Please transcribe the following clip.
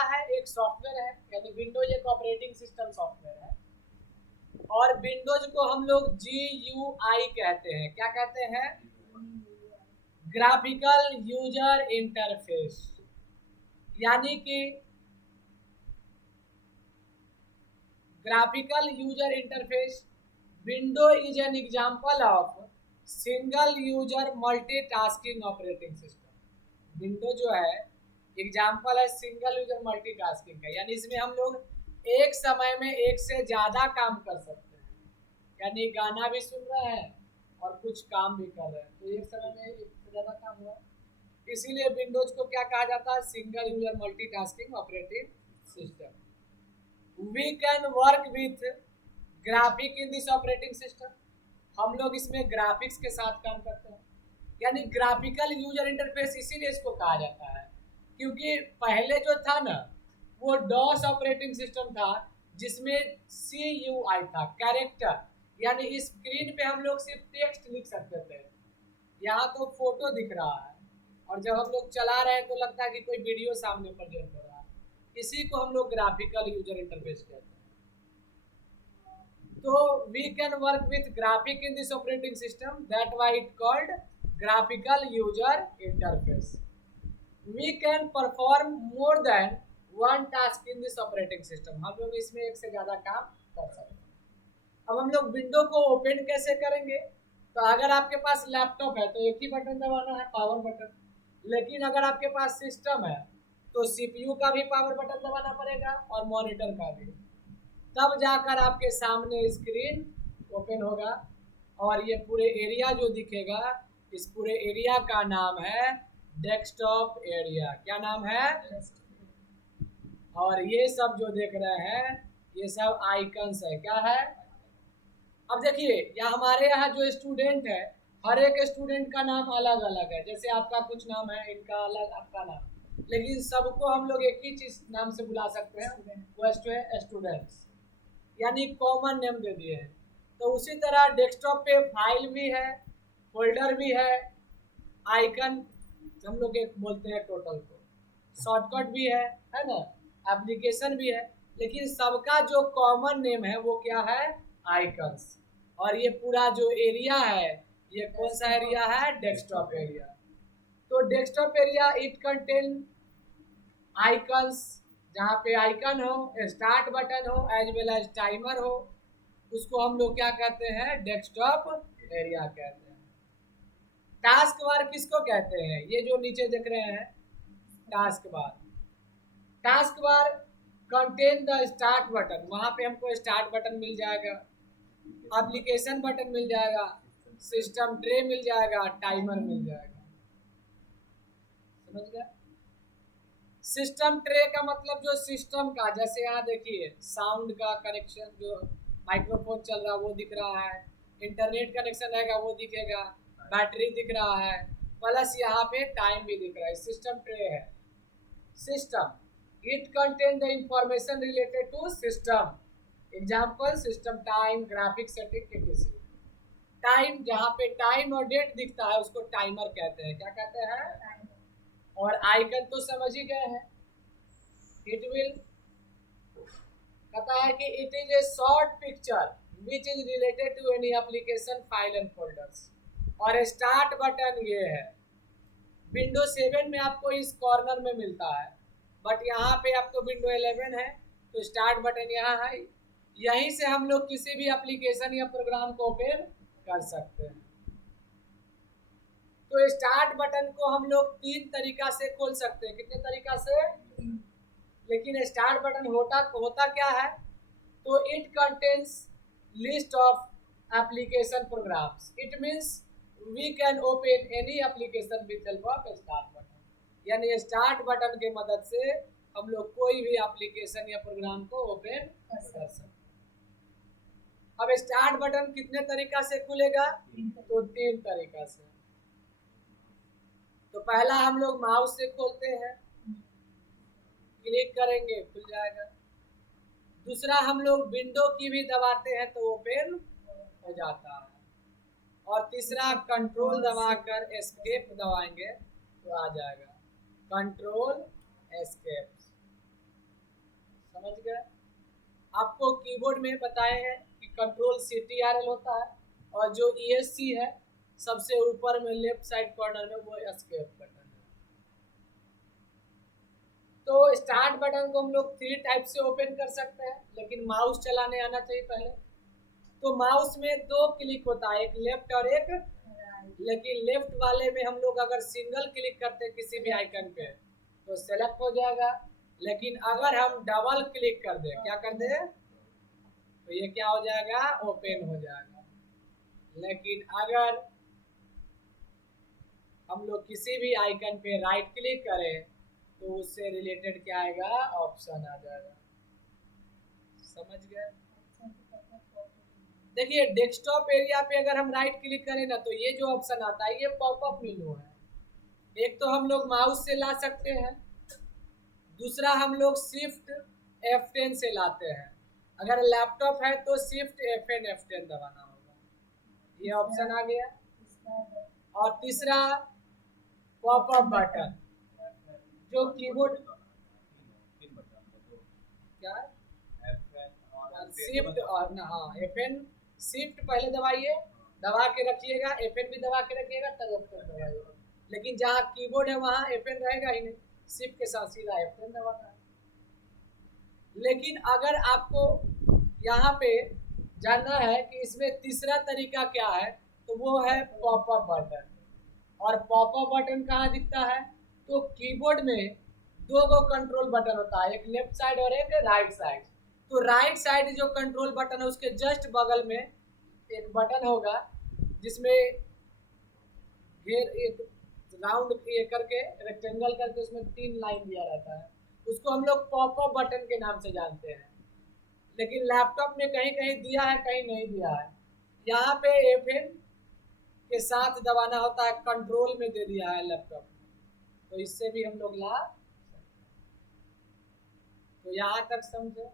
क्या है, एक सॉफ्टवेयर है, यानी विंडोज एक ऑपरेटिंग सिस्टम सॉफ्टवेयर है। और विंडोज को हम लोग GUI कहते हैं। क्या कहते हैं? Graphical user interface. यानी कि graphical user interface, window is an example of single user multitasking operating system. Window जो है एग्जांपल है सिंगल यूजर मल्टीटास्किंग का, यानी इसमें हम लोग एक समय में एक से ज्यादा काम कर सकते हैं, यानी गाना भी सुन रहे हैं और कुछ काम भी कर रहे हैं, तो एक समय में एक से ज्यादा काम हुआ। इसीलिए विंडोज को क्या कहा जाता है? Single user multitasking operating system. We can work with graphic in this operating system। हम लोग इसमें ग्राफिक्स के साथ काम करते हैं, यानी ग्राफिकल यूजर इंटरफेस इसीलिए इसको कहा जाता है क्योंकि पहले जो था ना वो डॉस ऑपरेटिंग सिस्टम था जिसमें CUI था, कैरेक्टर, यानी स्क्रीन पे हम लोग सिर्फ टेक्स्ट लिख सकते थे। यहाँ तो फोटो दिख रहा है और जब हम लोग चला रहे हैं तो लगता है कि कोई वीडियो सामने प्रेजेंट हो रहा है। इसी को हम लोग ग्राफिकल यूजर इंटरफेस कहते हैं। तो we can work with graphic in this operating system, that why it called graphical user interface. We can perform more than one task in this operating system. हम लोग इसमें एक से ज्यादा काम कर सकते हैं। अब हम लोग विंडो को ओपन कैसे करेंगे? तो अगर आपके पास लैपटॉप है तो एक ही बटन दबाना है, पावर बटन। लेकिन अगर आपके पास सिस्टम है तो CPU का भी पावर बटन दबाना पड़ेगा और मॉनिटर का भी, तब जाकर आपके सामने स्क्रीन ओपन होगा और ये पूरे एरिया जो दिखेगा, इस पूरे एरिया का नाम है डेस्कटॉप एरिया। क्या नाम है? और ये सब जो देख रहे हैं ये सब आइकन्स है। क्या है? अब देखिए यहाँ हमारे यहाँ जो स्टूडेंट है, हर एक स्टूडेंट का नाम अलग अलग है। जैसे आपका कुछ नाम है, इनका अलग, आपका नाम, लेकिन सबको हम लोग एक ही चीज नाम से बुला सकते हैं, वो है स्टूडेंट्स, यानी कॉमन नेम दे दिए हैं। तो उसी तरह डेस्कटॉप पे फाइल भी है, फोल्डर भी है, आइकन हम लोग एक बोलते हैं टोटल को, शॉर्टकट भी है ना, एप्लीकेशन भी है, लेकिन सबका जो कॉमन नेम है वो क्या है? आइकन्स। और ये पूरा जो एरिया है ये कौन सा एरिया है? Desktop area. तो desktop area it contain icons, जहाँ पे आइकन हो, स्टार्ट बटन हो, एज वेल एज टाइमर हो, उसको हम लोग क्या कहते हैं? डेस्कटॉप एरिया कहते हैं। टास्क बार किसको कहते हैं? ये जो नीचे देख रहे हैं task bar. Task bar contain the start button, वहां पे हमको स्टार्ट बटन मिल जाएगा, एप्लीकेशन बटन मिल जाएगा, सिस्टम ट्रे मिल जाएगा, टाइमर मिल जाएगा। समझ गए? सिस्टम ट्रे का मतलब जो सिस्टम का, जैसे यहाँ देखिए साउंड का कनेक्शन, जो माइक्रोफोन चल रहा है वो दिख रहा है, इंटरनेट कनेक्शन रहेगा वो दिखेगा, बैटरी दिख रहा है, प्लस यहाँ पे टाइम भी दिख रहा है। सिस्टम ट्रे है। System it contain the information related to system, example system time, graphic setting, etc। Time, जहाँ पे टाइम और डेट दिखता है उसको टाइमर कहते हैं। क्या कहते हैं? और आइकन तो समझ ही गए हैं, इट विल कहता है कि it is a short picture which is related to any application, file and folders. और स्टार्ट बटन ये है, विंडो 7 में आपको इस कॉर्नर में मिलता है, बट यहाँ पे आपको विंडो 11 है तो स्टार्ट बटन यहाँ है। यहीं से हम लोग किसी भी एप्लीकेशन या प्रोग्राम को ओपन कर सकते हैं। तो स्टार्ट बटन को हम लोग 3 तरीका से खोल सकते हैं। कितने तरीका से? लेकिन स्टार्ट बटन होता क्या है? तो it contains list of application programs, it means we can open any application with help of start button. यानी स्टार्ट बटन के मदद से हम लोग कोई भी एप्लीकेशन या प्रोग्राम को ओपन कर सकते हैं। अब स्टार्ट बटन कितने तरीका से खुलेगा? तो 3 तरीका से। तो पहला हम लोग माउस से खोलते हैं, क्लिक करेंगे खुल जाएगा। दूसरा हम लोग विंडो की भी दबाते हैं तो ओपन हो जाता है। और तीसरा कंट्रोल दबाकर एस्केप दबाएंगे तो आ जाएगा, कंट्रोल एस्केप। आपको कीबोर्ड में बताए हैं कि कंट्रोल CTRL होता है, और जो ESC है सबसे ऊपर में लेफ्ट साइड कॉर्नर में वो एस्केप बटन है। तो स्टार्ट बटन को हम लोग 3 टाइप से ओपन कर सकते हैं, लेकिन माउस चलाने आना चाहिए पहले। तो माउस में 2 क्लिक होता है, एक लेफ्ट और एक राइट। लेकिन लेफ्ट वाले में हम लोग अगर सिंगल क्लिक करते हैं किसी भी आइकन पे तो सेलेक्ट हो जाएगा, लेकिन अगर हम डबल क्लिक कर दें, क्या कर दें, तो ये क्या हो जाएगा, ओपन हो जाएगा। लेकिन अगर हम लोग किसी भी आइकन पे राइट क्लिक करें तो उससे रिलेटेड क्या आएगा, ऑप्शन आ जाएगा। समझ गए? देखिए डेस्कटॉप एरिया पे अगर हम राइट क्लिक करें ना तो ये जो ऑप्शन आता है ये पॉपअप मेनू है। एक तो हम लोग माउस से ला सकते हैं, दूसरा हम लोग शिफ्ट F10 से लाते हैं। अगर लैपटॉप है तो शिफ्ट F10 दबाना होगा, ये ऑप्शन आ गया। और तीसरा पॉपअप बटन जो कीबोर्ड क्या है, शिफ्ट और ना, हाँ FN शिफ्ट पहले दबाइए, दबा के रखिएगा, FN भी दबा के रखिएगा, तब F10 दबाइएगा। लेकिन जहाँ कीबोर्ड है वहाँ FN रहेगा ही नहीं, शिफ्ट के साथ सीधा F10 दबाना है। लेकिन अगर आपको यहाँ पे जानना है कि इसमें तीसरा तरीका क्या है तो वो है पॉपअप बटन। और पॉपअप बटन कहाँ दिखता है, तो कीबोर्ड में 2 गो कंट्रोल बटन होता है, एक लेफ्ट साइड और एक राइट साइड। तो राइट साइड जो कंट्रोल बटन है उसके जस्ट बगल में एक बटन होगा जिसमें घेर एक राउंड ये करके रेक्टेंगल करके उसमें 3 लाइन दिया रहता है, उसको हम लोग पॉपअप बटन के नाम से जानते हैं। लेकिन लैपटॉप में कहीं कहीं दिया है, कहीं नहीं दिया है। यहाँ पे FN के साथ दबाना होता है, कंट्रोल में दे दिया है लैपटॉप में, तो इससे भी हम लोग ला। तो यहाँ तक समझे।